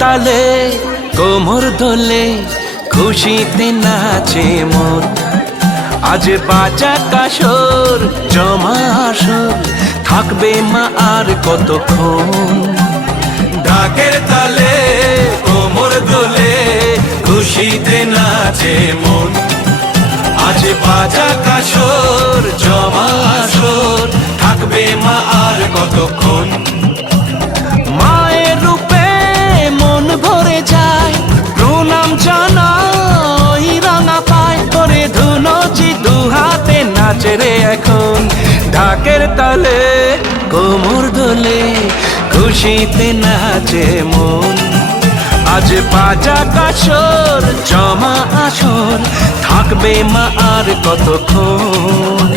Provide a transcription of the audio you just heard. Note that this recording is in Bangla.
তালে কোমর দোলে খুশিতে নাচে মন। আজ বাজা কাসর জমা আসর থাকবে মা আর কতক্ষণ। ঢাকের তালে কোমর দোলে খুশিতে নাচে মন। আজ বাজা কাসর জমা আসর থাকবে মা আর কতক্ষণ। মায়ের রূপে মন ভরে যায় প্রণাম জানাই রাঙা পায় করে ধুনচি দু হাতে নাচে রে এখন। ঢাকের তালে কোমর দোলে খুশিতে নাচে মন। আজ বাজা কাসর জমা আসর থাকবে মা আর কতক্ষণ।